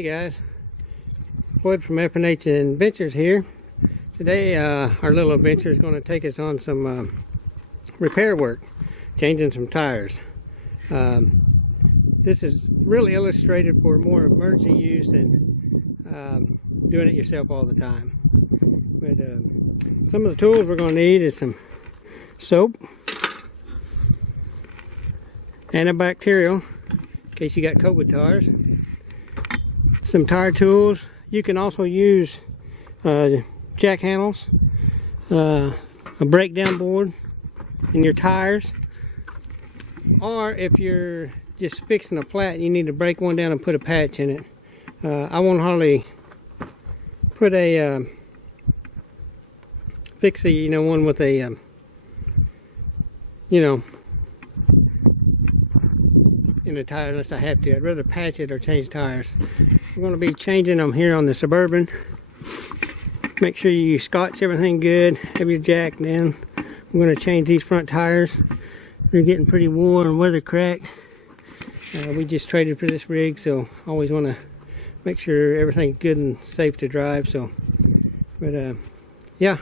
Hey guys, Floyd from F&H Adventures here. Today our little adventure is going to take us on some repair work, changing some tires. This is really illustrated for more emergency use than doing it yourself all the time. But some of the tools we're going to need is some soap, antibacterial in case you got COVID tires, some tire tools. You can also use jack handles, a breakdown board in your tires, or if you're just fixing a flat, you need to break one down and put a patch in it. I won't hardly put a fix a one with a in the tire unless I have to. I'd rather patch it or change tires. We're going to be changing them here on the Suburban. Make sure you scotch everything good, have your jack down. We're going to change these front tires. They're getting pretty worn and weather cracked. We just traded for this rig, so always want to make sure everything's good and safe to drive. So, but yeah,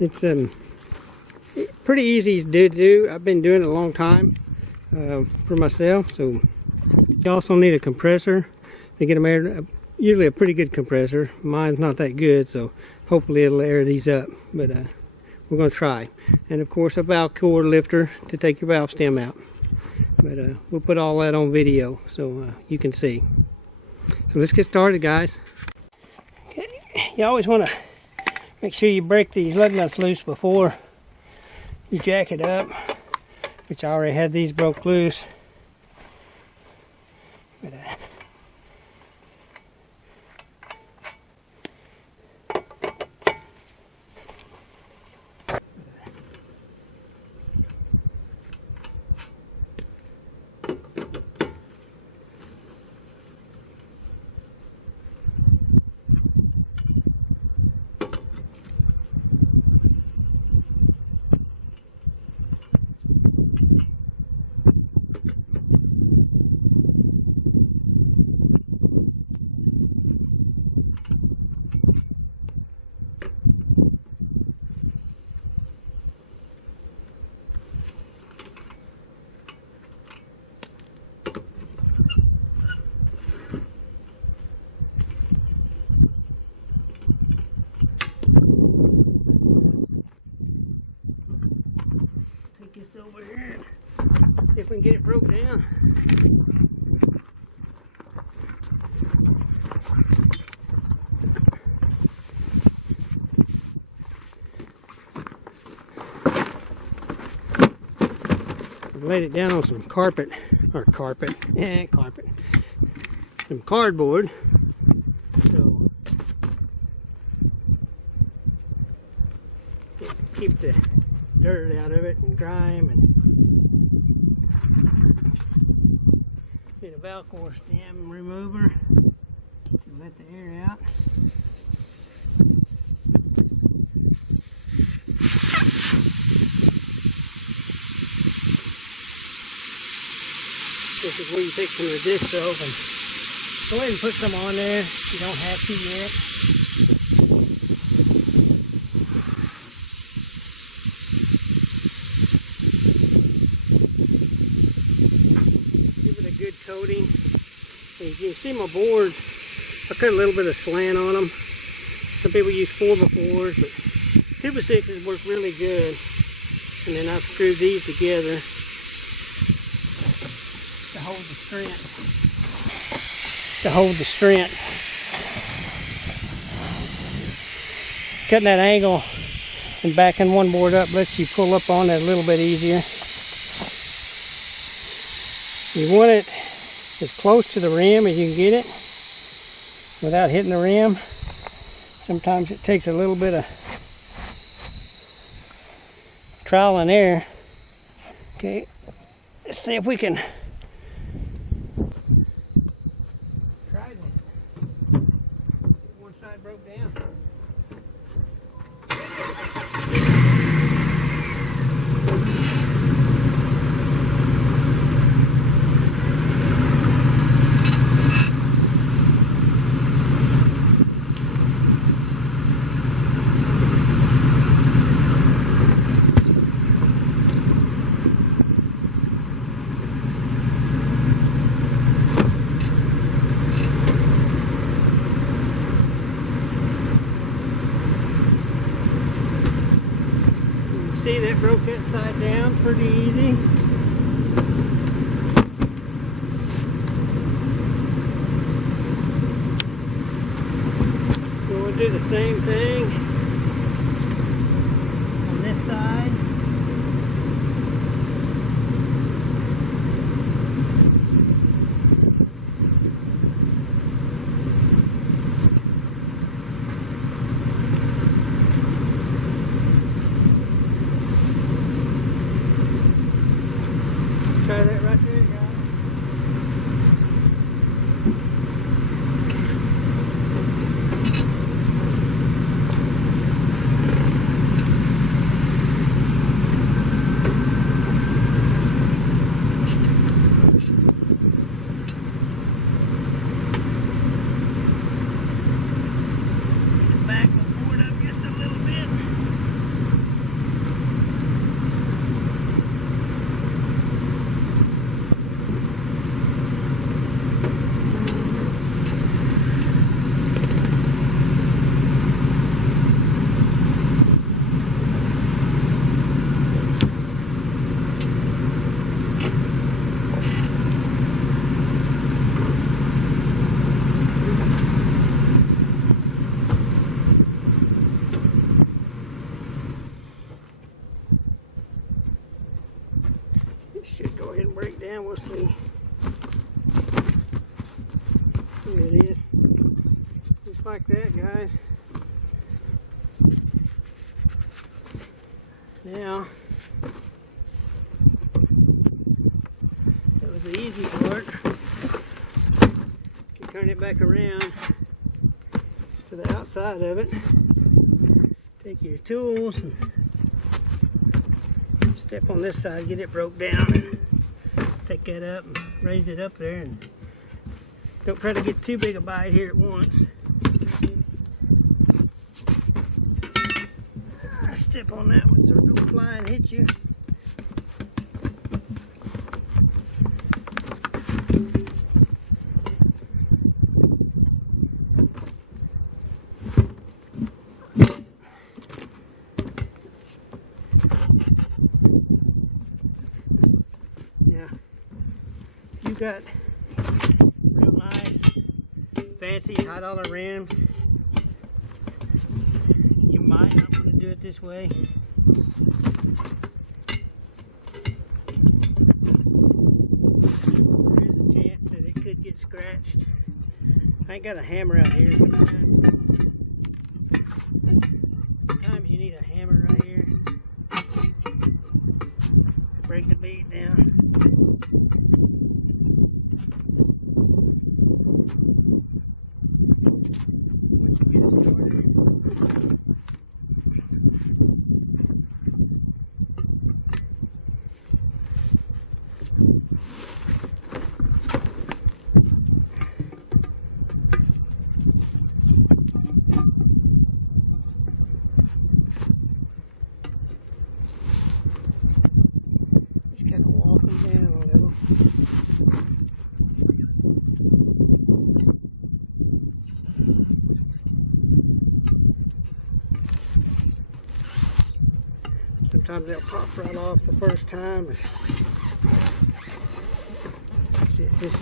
it's pretty easy to do. I've been doing it a long time for myself. So you also need a compressor to get them aired. Usually a pretty good compressor. Mine's not that good, so hopefully it'll air these up. But we're going to try. And of course a valve cord lifter to take your valve stem out. But we'll put all that on video so you can see. So let's get started, guys. Okay. You always want to make sure you break these lug nuts loose before you jack it up, which I already had these broke loose. But this over here, see if we can get it broke down. I've laid it down on some carpet, some cardboard. So keep the dirt out of it and grime, and get a valve cord stem remover to let the air out. This is where you take some of the disc off and go ahead and put some on there if you don't have to yet. Good coating. And you can see my boards, I cut a little bit of slant on them. Some people use 4x4s, but 2x6s work really good. And then I've screwed these together to hold the strength. Cutting that angle and backing one board up lets you pull up on it a little bit easier. You want it as close to the rim as you can get it without hitting the rim. Sometimes it takes a little bit of trial and error. Okay, let's see if we can try it. One side broke down. See, that broke that side down pretty easy. We'll do the same thing on this side. Try that right there, guys. Back the board up just a little bit. Should go ahead and break down, we'll see. There it is. Just like that, guys. Now, that was the easy part. You turn it back around to the outside of it. Take your tools and step on this side, get it broke down. Take that up and raise it up there, and don't try to get too big a bite here at once. Step on that one so it don't fly and hit you. Now, if you got real nice, fancy $high rims, you might not want to do it this way. There is a chance that it could get scratched. I ain't got a hammer out here. Sometimes you need a hammer right here to break the bead down. Once you get it started. Just kind of walk them down a little. Sometimes they'll pop right off the first time. See, this is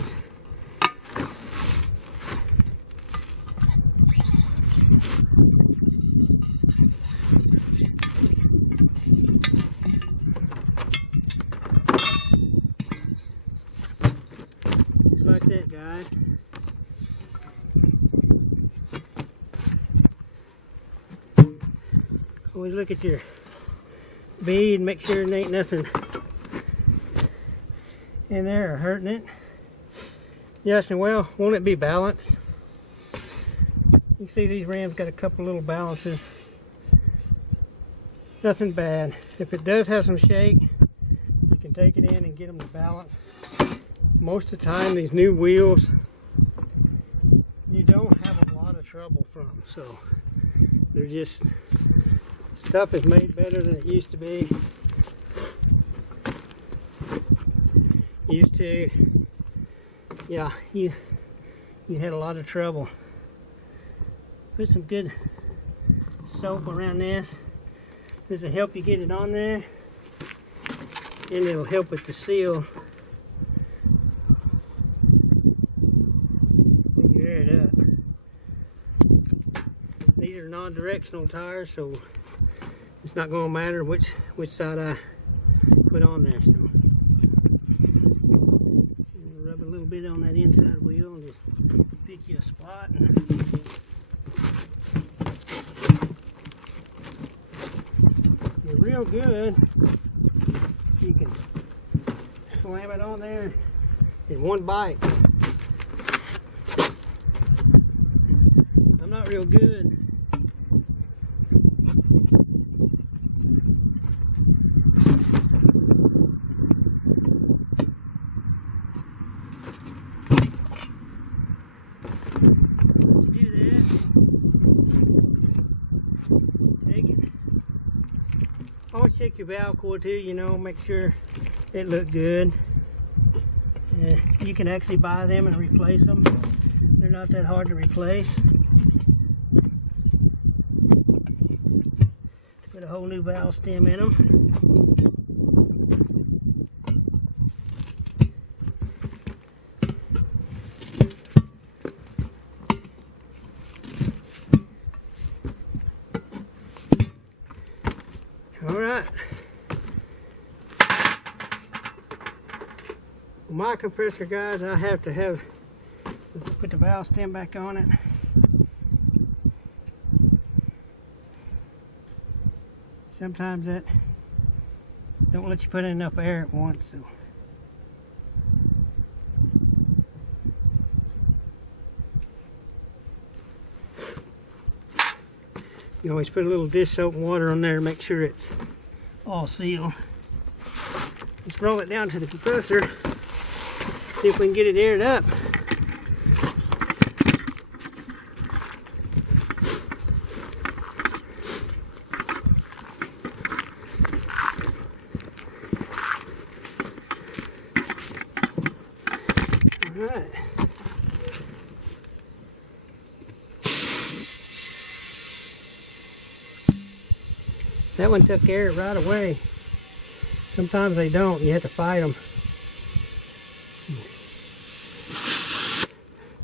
just like that, guys. Always look at your bead and make sure there ain't nothing in there or hurting it. You're asking, well, won't it be balanced? You can see these rims got a couple little balances. Nothing bad. If it does have some shake, you can take it in and get them to balance. Most of the time, these new wheels, you don't have a lot of trouble from, so they're just, stuff is made better than it used to be. Used to, yeah, you had a lot of trouble. Put some good soap around this. This will help you get it on there, and it'll help with the seal when you air it up. These are non-directional tires, so it's not going to matter which side I put on there. So rub a little bit on that inside wheel and just pick you a spot. You're real good. You can slam it on there in one bite. I'm not real good. Always check your valve core too, you know, make sure it look good. You can actually buy them and replace them. They're not that hard to replace. Put a whole new valve stem in them. Alright, my compressor, guys, I have to put the valve stem back on it. Sometimes that don't let you put in enough air at once, so. You always put a little dish soap and water on there to make sure it's all sealed. Let's roll it down to the compressor, see if we can get it aired up. All right. That one took air right away. Sometimes they don't. You have to fight them.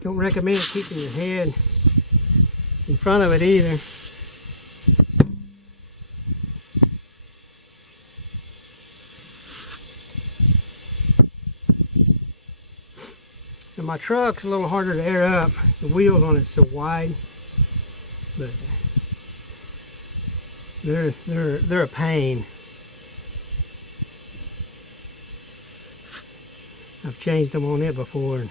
Don't recommend keeping your head in front of it either. And my truck's a little harder to air up. The wheels on it's so wide, but they're a pain. I've changed them on it before, and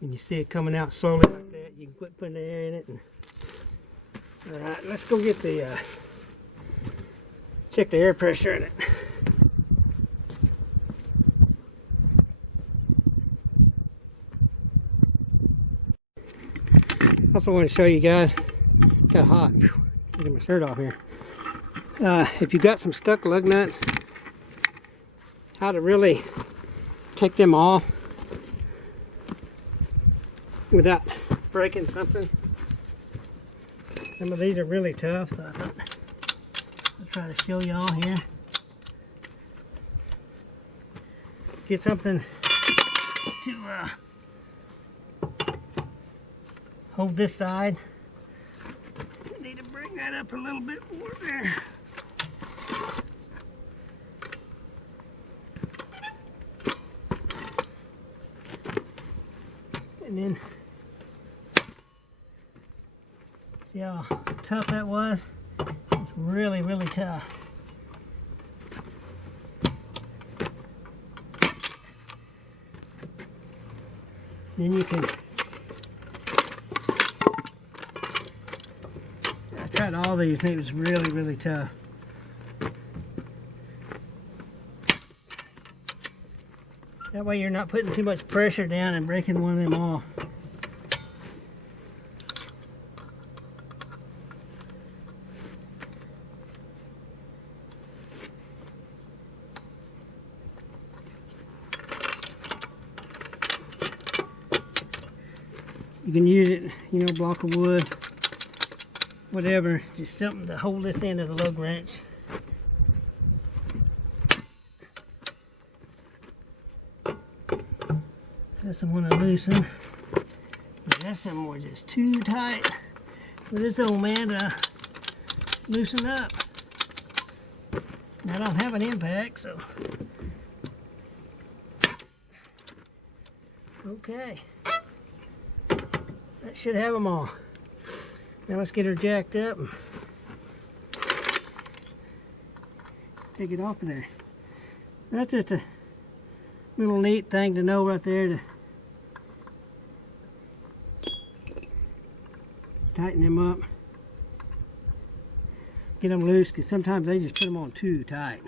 you see it coming out slowly like that. You can quit putting the air in it. All right, let's go get the check the air pressure in it. Also want to show you guys, got hot, getting my shirt off here. If you've got some stuck lug nuts, how to really take them off without breaking something. Some of these are really tough, so I thought I'll try to show y'all here. Get something to hold this side. Need to bring that up a little bit more there. And then see how tough that was? It's really, really tough. Then you can, I tried all these and it was really, really tough. That way you're not putting too much pressure down and breaking one of them off. You can use it, you know, block of wood. whatever, just something to hold this end of the lug wrench. That's the one I loosened. That's some more just too tight for this old man to loosen up. I don't have an impact, so. Okay. That should have them all. Now let's get her jacked up and take it off of there. That's just a little neat thing to know right there, to tighten them up, get them loose, because sometimes they just put them on too tight.